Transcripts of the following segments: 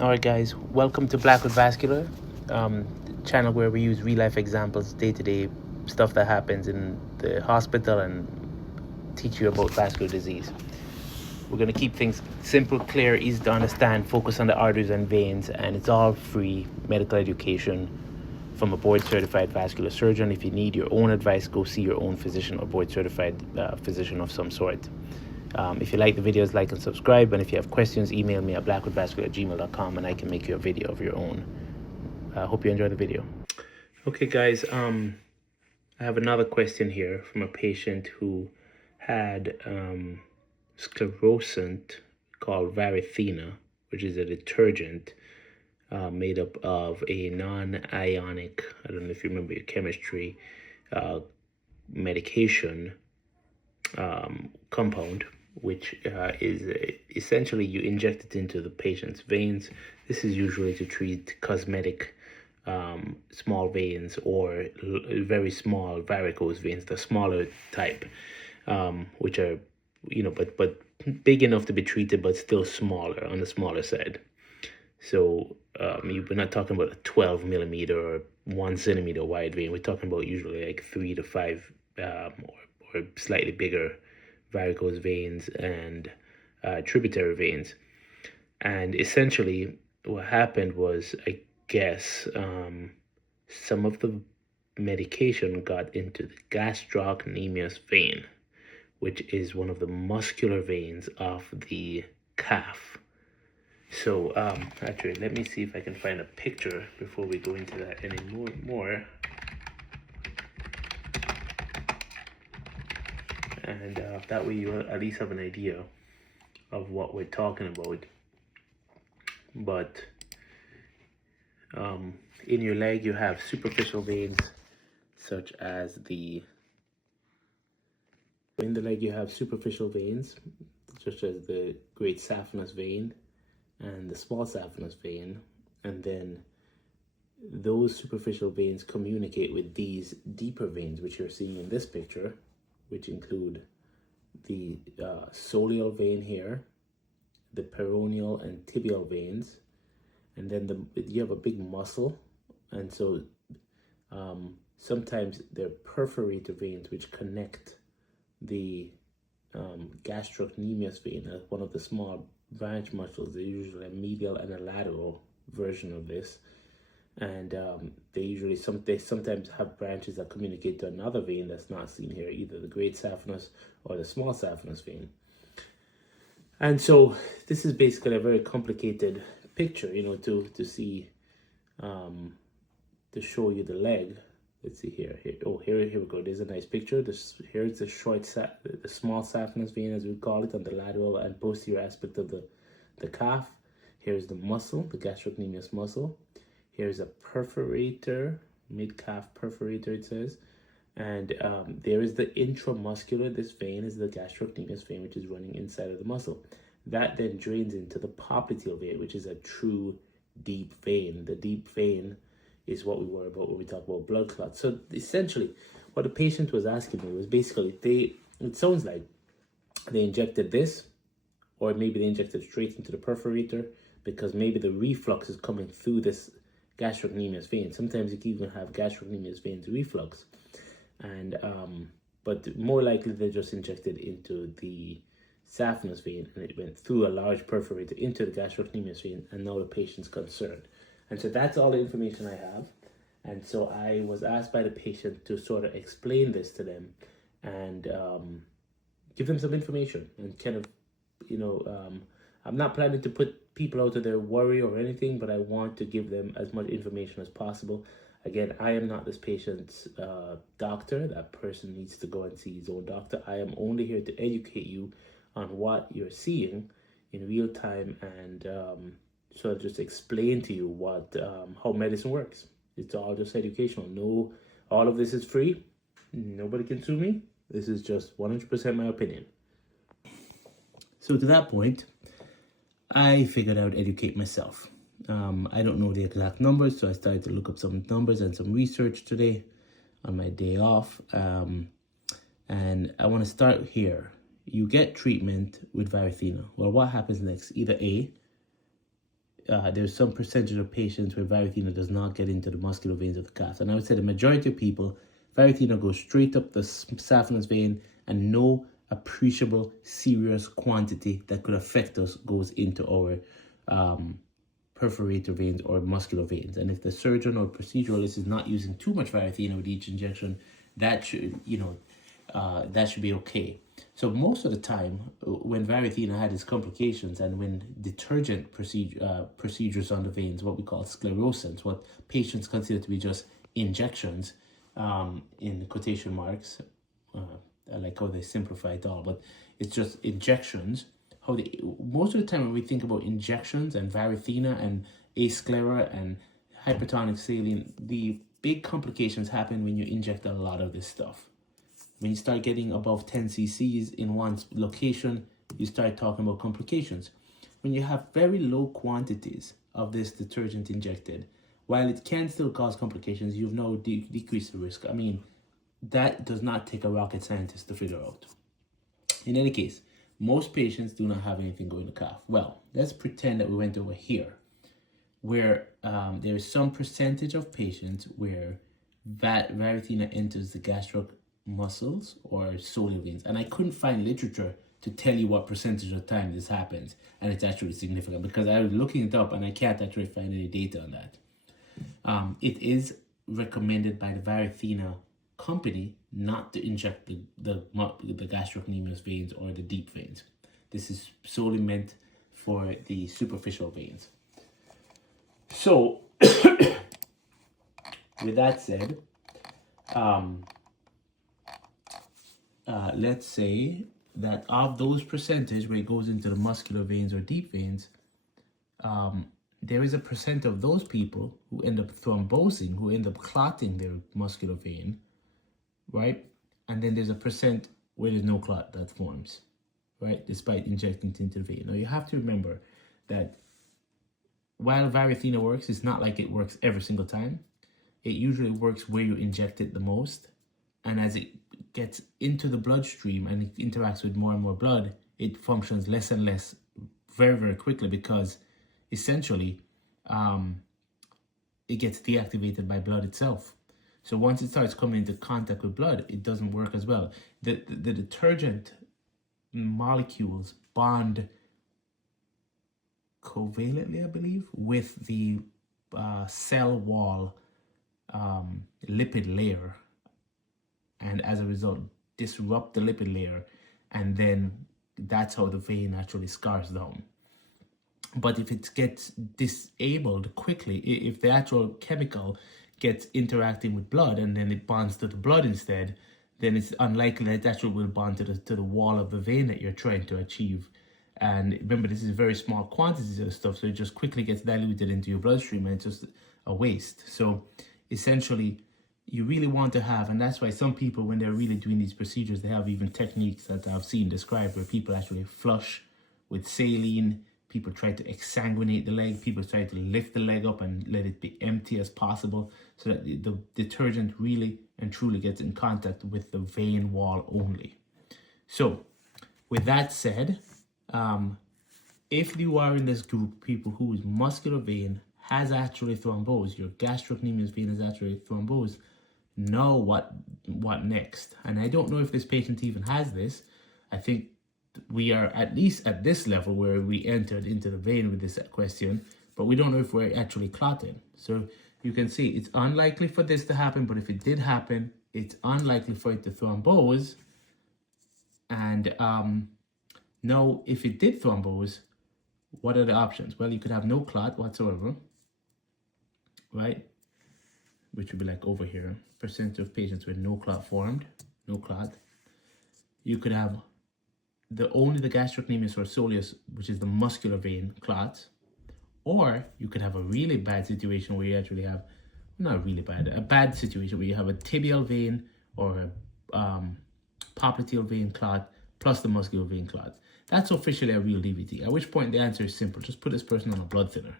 All right, guys, welcome to Black with Vascular, channel where we use real life examples, day-to-day stuff that happens in the hospital and teach you about vascular disease. We're going to keep things simple, clear, easy to understand, focus on the arteries and veins, and it's all free medical education from a board-certified vascular surgeon. If you need your own advice, go see your own physician or board-certified physician of some sort. If you like the videos, like and subscribe. And if you have questions, email me at blackwithvascular@gmail.com and I can make you a video of your own. I hope you enjoy the video. Okay, guys, I have another question here from a patient who had sclerosant called Varithena, which is a detergent made up of a non-ionic, I don't know if you remember your chemistry, medication compound, which is essentially you inject it into the patient's veins. This is usually to treat cosmetic small veins or very small varicose veins, the smaller type, which are, but big enough to be treated, but still smaller, on the smaller side. So we're not talking about a 12 millimeter or 1 centimeter wide vein. We're talking about usually like 3 to 5 or slightly bigger varicose veins and tributary veins. And essentially what happened was, I guess, some of the medication got into the gastrocnemius vein, which is one of the muscular veins of the calf. So actually, let me see if I can find a picture before we go into that any more. And that way you at least have an idea of what we're talking about. But in your leg you have superficial veins such as in the leg you have superficial veins such as the great saphenous vein and the small saphenous vein, and then those superficial veins communicate with these deeper veins which you're seeing in this picture, which include the soleal vein here, the peroneal and tibial veins, and then you have a big muscle, and so sometimes they're perforator veins which connect the gastrocnemius vein as one of the small branch muscles. They're usually a medial and a lateral version of this, and they sometimes have branches that communicate to another vein that's not seen here, either the great saphenous or the small saphenous vein. And so this is basically a very complicated picture, to see, to show you the leg. Let's see here. Here we go. There's a nice picture. Here's the small saphenous vein, as we call it, on the lateral and posterior aspect of the calf. Here's the muscle, the gastrocnemius muscle. Here's a perforator, mid-calf perforator, it says. And there is the intramuscular. This vein is the gastrocnemius vein, which is running inside of the muscle. That then drains into the popliteal vein, which is a true deep vein. The deep vein is what we worry about when we talk about blood clots. So essentially, what the patient was asking me was basically, it sounds like they injected this, or maybe they injected straight into the perforator, because maybe the reflux is coming through this gastrocnemius vein. Sometimes you can even have gastrocnemius veins reflux, and but more likely they just injected into the saphenous vein, and it went through a large perforator into the gastrocnemius vein, and now the patient's concerned. And so that's all the information I have. And so I was asked by the patient to sort of explain this to them and give them some information and kind of, I'm not planning to put people out of their worry or anything, but I want to give them as much information as possible. Again, I am not this patient's doctor. That person needs to go and see his own doctor. I am only here to educate you on what you're seeing in real time, and so I'll just explain to you what how medicine works. It's all just educational. No, all of this is free. Nobody can sue me. This is just 100% my opinion. So to that point, I figured I would educate myself. I don't know the exact numbers, so I started to look up some numbers and some research today on my day off. And I want to start here. You get treatment with Varithena. Well, what happens next? Either A, there's some percentage of patients where Varithena does not get into the muscular veins of the calf. And I would say the majority of people, Varithena goes straight up the saphenous vein, and no appreciable serious quantity that could affect us goes into our perforator veins or muscular veins. And if the surgeon or proceduralist is not using too much Varithena with each injection, that should, that should be okay. So most of the time, when Varithena had its complications and when detergent procedures on the veins, what we call sclerosants, what patients consider to be just injections, in quotation marks, I like how they simplify it all, but it's just injections. Most of the time when we think about injections and Varithena and asclera and hypertonic saline, the big complications happen when you inject a lot of this stuff. When you start getting above 10 cc's in one location, you start talking about complications. When you have very low quantities of this detergent injected, while it can still cause complications, you've now decreased the risk. I mean, that does not take a rocket scientist to figure out. In any case, most patients do not have anything going to the calf. Well, let's pretend that we went over here, where there is some percentage of patients where Varithena enters the gastric muscles or soleal veins. And I couldn't find literature to tell you what percentage of time this happens. And it's actually significant because I was looking it up and I can't actually find any data on that. It is recommended by the Varithena company not to inject the gastrocnemius veins or the deep veins. This is solely meant for the superficial veins. So, with that said, let's say that of those percentage where it goes into the muscular veins or deep veins, there is a percent of those people who end up thrombosing, who end up clotting their muscular vein, right? And then there's a percent where there's no clot that forms, right? Despite injecting it into the vein. Now you have to remember that while Varithena works, it's not like it works every single time. It usually works where you inject it the most. And as it gets into the bloodstream and it interacts with more and more blood, it functions less and less very, very quickly because essentially it gets deactivated by blood itself. So once it starts coming into contact with blood, it doesn't work as well. The detergent molecules bond covalently, I believe, with the cell wall lipid layer, and as a result disrupt the lipid layer, and then that's how the vein actually scars down. But if it gets disabled quickly, if the actual chemical gets interacting with blood and then it bonds to the blood instead, then it's unlikely that it actually will bond to the wall of the vein that you're trying to achieve. And remember, this is very small quantities of stuff, so it just quickly gets diluted into your bloodstream and it's just a waste. So essentially, you really want to have, and that's why some people, when they're really doing these procedures, they have even techniques that I've seen described where people actually flush with saline, people try to exsanguinate the leg, people try to lift the leg up and let it be empty as possible so that the detergent really and truly gets in contact with the vein wall only. So with that said, if you are in this group, people whose muscular vein has actually thrombosed, your gastrocnemius vein has actually thrombosed, know what next. And I don't know if this patient even has this. I think we are at least at this level where we entered into the vein with this question, but we don't know if we're actually clotting. So you can see it's unlikely for this to happen, but if it did happen, it's unlikely for it to thrombose. And now, if it did thrombose, what are the options? Well, you could have no clot whatsoever, right? Which would be like over here, percent of patients with no clot formed, no clot. You could have only the gastrocnemius or soleus, which is the muscular vein, clots. Or you could have a really bad situation where you actually have, not really bad, a bad situation where you have a tibial vein or a popliteal vein clot plus the muscular vein clot. That's officially a real DVT, at which point the answer is simple. Just put this person on a blood thinner.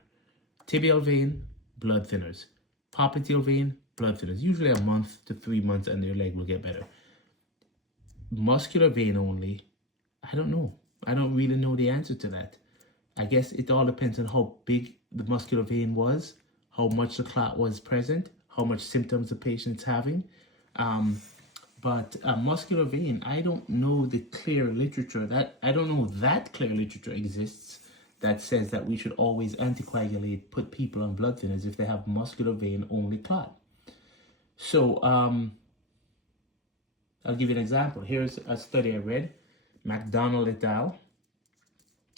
Tibial vein, blood thinners. Popliteal vein, blood thinners. Usually a month to 3 months and your leg will get better. Muscular vein only, I don't know. I don't really know the answer to that. I guess it all depends on how big the muscular vein was, how much the clot was present, how much symptoms the patient's having. But a muscular vein, I don't know the clear literature I don't know that clear literature exists that says that we should always anticoagulate, put people on blood thinners if they have muscular vein only clot. So I'll give you an example. Here's a study I read. McDonald et al.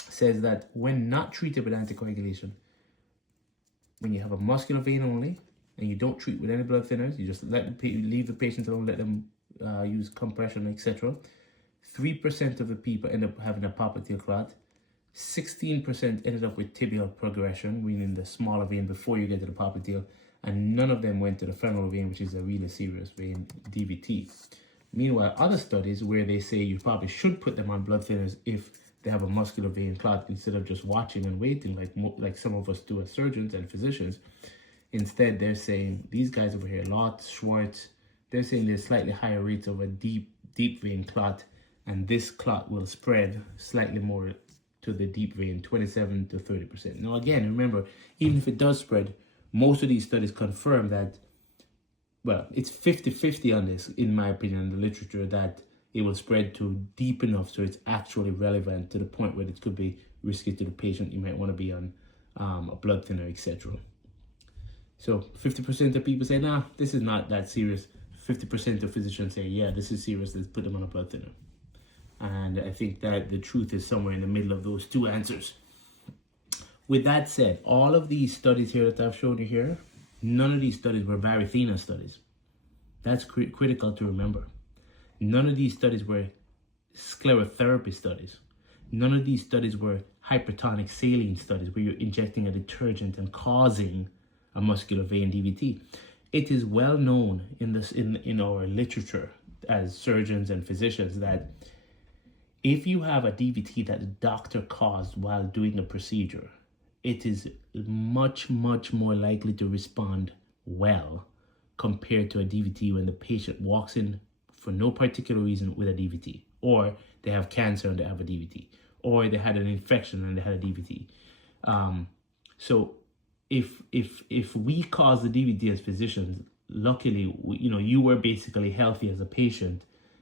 Says that when not treated with anticoagulation, when you have a muscular vein only and you don't treat with any blood thinners, you just leave the patient alone, let them use compression, etc. 3% of the people end up having a popliteal clot. 16% ended up with tibial progression, meaning the smaller vein before you get to the popliteal, and none of them went to the femoral vein, which is a really serious vein, DVT. Meanwhile, other studies where they say you probably should put them on blood thinners if they have a muscular vein clot instead of just watching and waiting like some of us do as surgeons and physicians. Instead, they're saying these guys over here, Lott, Schwartz, they're saying there's slightly higher rates of a deep vein clot, and this clot will spread slightly more to the deep vein, 27 to 30%. Now, again, remember, even if it does spread, most of these studies confirm that, well, it's 50-50 on this, in my opinion, in the literature, that it will spread to deep enough so it's actually relevant to the point where it could be risky to the patient. You might want to be on a blood thinner, etc. So 50% of people say, nah, this is not that serious. 50% of physicians say, yeah, this is serious, let's put them on a blood thinner. And I think that the truth is somewhere in the middle of those two answers. With that said, all of these studies here that I've shown you here, none of these studies were Varithena studies. That's critical to remember. None of these studies were sclerotherapy studies. None of these studies were hypertonic saline studies where you're injecting a detergent and causing a muscular vein DVT. It is well known in our literature as surgeons and physicians that if you have a DVT that the doctor caused while doing a procedure, it is much, much more likely to respond well compared to a DVT when the patient walks in for no particular reason with a DVT, or they have cancer and they have a DVT, or they had an infection and they had a DVT. So if we cause the DVT as physicians, luckily, you were basically healthy as a patient,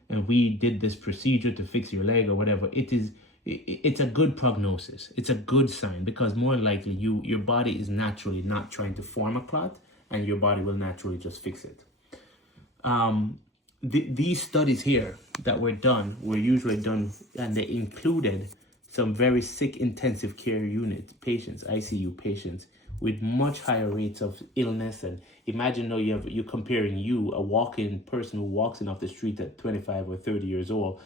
and we did this procedure to fix your leg or whatever, it's a good prognosis. It's a good sign, because more likely your body is naturally not trying to form a clot, and your body will naturally just fix it. These studies here that were done were usually done, and they included some very sick intensive care unit patients, ICU patients, with much higher rates of illness. And imagine now you're comparing a walk-in person who walks in off the street at 25 or 30 years old,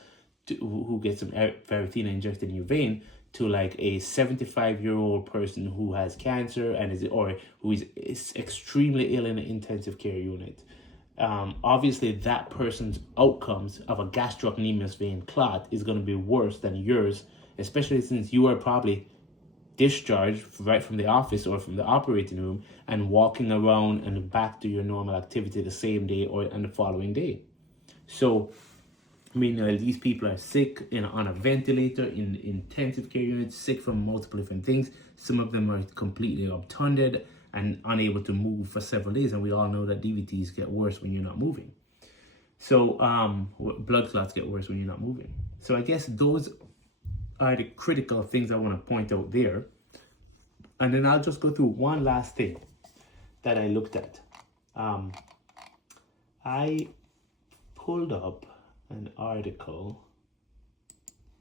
who gets some Varithena injected in your vein, to like a 75-year-old person who has cancer or who is extremely ill in an intensive care unit. Obviously, that person's outcomes of a gastrocnemius vein clot is going to be worse than yours, especially since you are probably discharged right from the office or from the operating room and walking around and back to your normal activity the same day and the following day. So, I mean, these people are sick on a ventilator in intensive care units, sick from multiple different things. Some of them are completely obtunded and unable to move for several days. And we all know that DVTs get worse when you're not moving. So blood clots get worse when you're not moving. So I guess those are the critical things I want to point out there. And then I'll just go through one last thing that I looked at. I pulled up an article,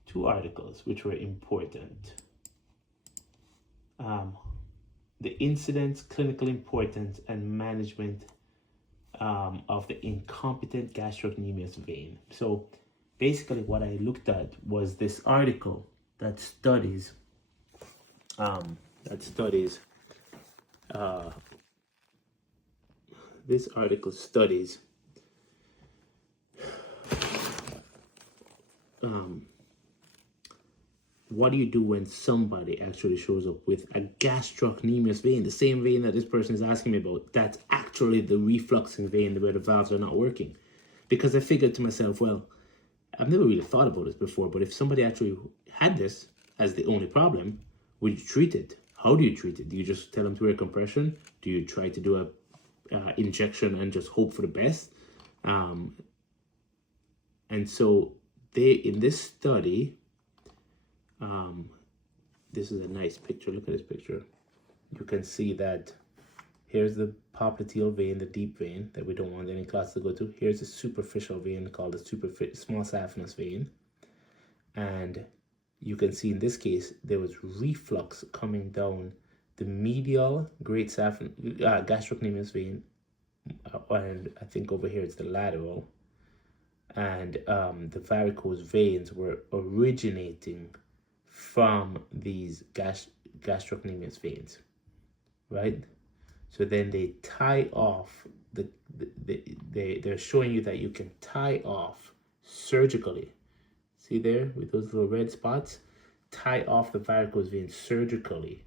two articles, which were important. The incidence, clinical importance, and management of the incompetent gastrocnemius vein. So basically what I looked at was this article that studies this article studies what do you do when somebody actually shows up with a gastrocnemius vein, the same vein that this person is asking me about, that's actually the refluxing vein where the valves are not working? Because I figured to myself, well, I've never really thought about this before, but if somebody actually had this as the only problem, would you treat it? How do you treat it? Do you just tell them to wear compression? Do you try to do a injection and just hope for the best? And so they, in this study, this is a nice picture. Look at this picture. You can see that here's the popliteal vein, the deep vein that we don't want any clots to go to. Here's the superficial vein called the small saphenous vein. And you can see in this case, there was reflux coming down the medial gastrocnemius vein. And I think over here it's the lateral. And the varicose veins were originating from these gastrocnemius veins, right? So then they tie off they're showing you that you can tie off surgically. See there with those little red spots? Tie off the varicose vein surgically.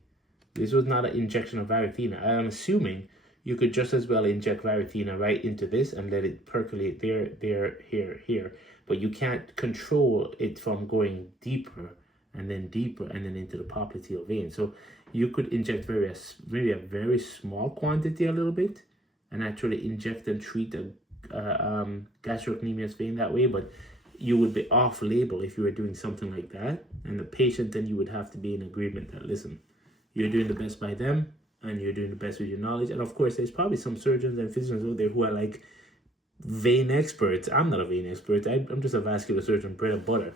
This was not an injection of Varithena. I'm assuming you could just as well inject Varithena right into this and let it percolate there, here. But you can't control it from going deeper and then into the popliteal vein. So you could inject maybe a very small quantity a little bit and actually inject and treat the gastrocnemius vein that way, but you would be off label if you were doing something like that. And the patient, then you would have to be in agreement that, listen, you're doing the best by them and you're doing the best with your knowledge. And of course, there's probably some surgeons and physicians out there who are like vein experts. I'm not a vein expert. I'm just a vascular surgeon, bread and butter.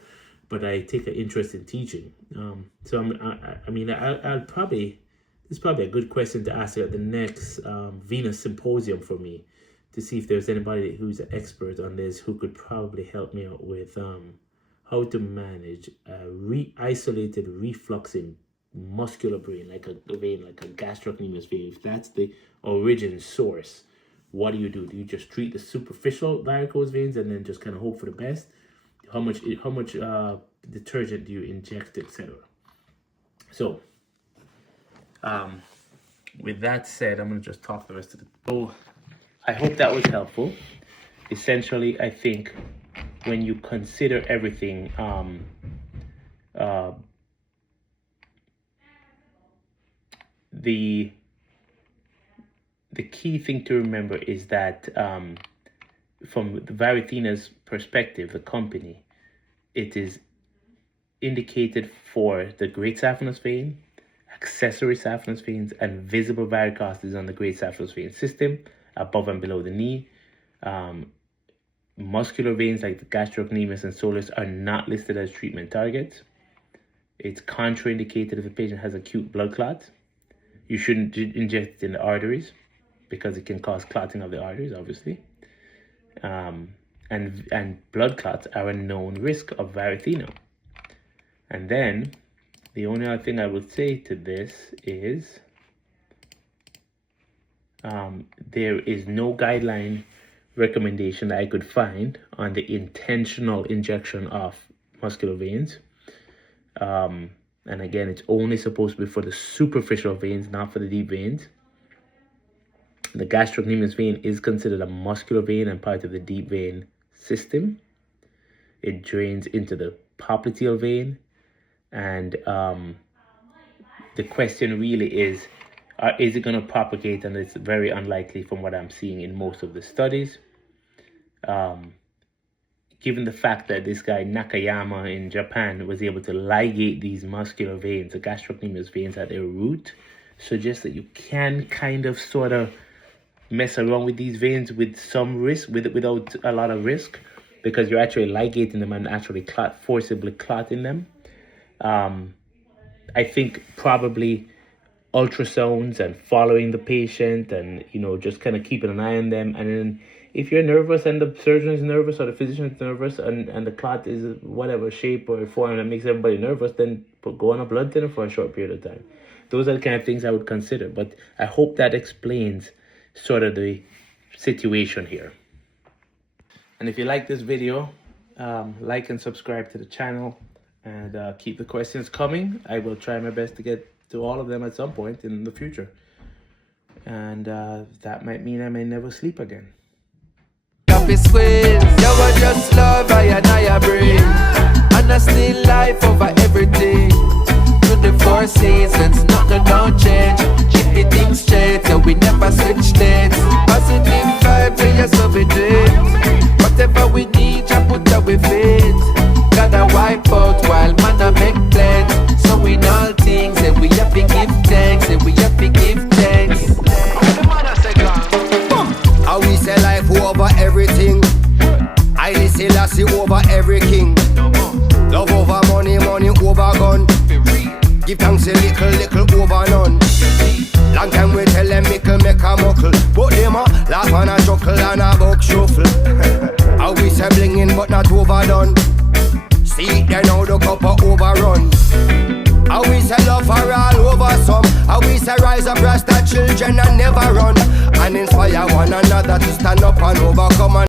But I take an interest in teaching. So I'll probably, this is probably a good question to ask at the next venous symposium for me, to see if there's anybody who's an expert on this who could probably help me out with how to manage a isolated refluxing muscular vein, like a vein, like a gastrocnemius vein. If that's the origin source, what do? Do you just treat the superficial varicose veins and then just kind of hope for the best? How much detergent do you inject, etc.? So, with that said, I'm going to just talk the rest of the. So, I hope that was helpful. Essentially, I think when you consider everything, the key thing to remember is that from the Varithena's perspective, the company, it is indicated for the great saphenous vein, accessory saphenous veins, and visible varicosities on the great saphenous vein system, above and below the knee. Muscular veins like the gastrocnemius and soleus are not listed as treatment targets. It's contraindicated if the patient has acute blood clot. You shouldn't inject it in the arteries because it can cause clotting of the arteries, obviously. And blood clots are a known risk of Varithena. And then the only other thing I would say to this is there is no guideline recommendation that I could find on the intentional injection of muscular veins. And again, it's only supposed to be for the superficial veins, not for the deep veins. The gastrocnemius vein is considered a muscular vein and part of the deep vein system. It drains into the popliteal vein. And the question really is it going to propagate? And it's very unlikely from what I'm seeing in most of the studies. Given the fact that this guy Nakayama in Japan was able to ligate these muscular veins, the gastrocnemius veins at their root, suggests that you can kind of sort of mess around with these veins with some risk, without a lot of risk, because you're actually ligating them and actually forcibly clotting them. I think probably ultrasounds and following the patient and, just kind of keeping an eye on them. And then if you're nervous and the surgeon is nervous or the physician is nervous and the clot is whatever shape or form that makes everybody nervous, then go on a blood thinner for a short period of time. Those are the kind of things I would consider. But I hope that explains sort of the situation here. And if you like this video, like and subscribe to the channel and keep the questions coming. I will try my best to get to all of them at some point in the future. And that might mean I may never sleep again. Just love I and I breathe, and I still life over everything. the four seasons, nothing don't change. Keep the things straight, so we never switch dates. Positive vibes, and yes, so we do it. Whatever we need, I put up with it. Gotta wipe out while man I make plans. So in all things, and we have to give thanks, and we have to give thanks. How we say life over everything. I say lassie over every king. Love over money, money over gun. Give thanks a little over none. Long time we tell them make a muckle, but them a laugh and a chuckle and a buck shuffle. How we say blingin' but not overdone. See it there now the cup a overrun. How we say love for all over some. How we say rise up rasta children and never run. And inspire one another to stand up and overcome.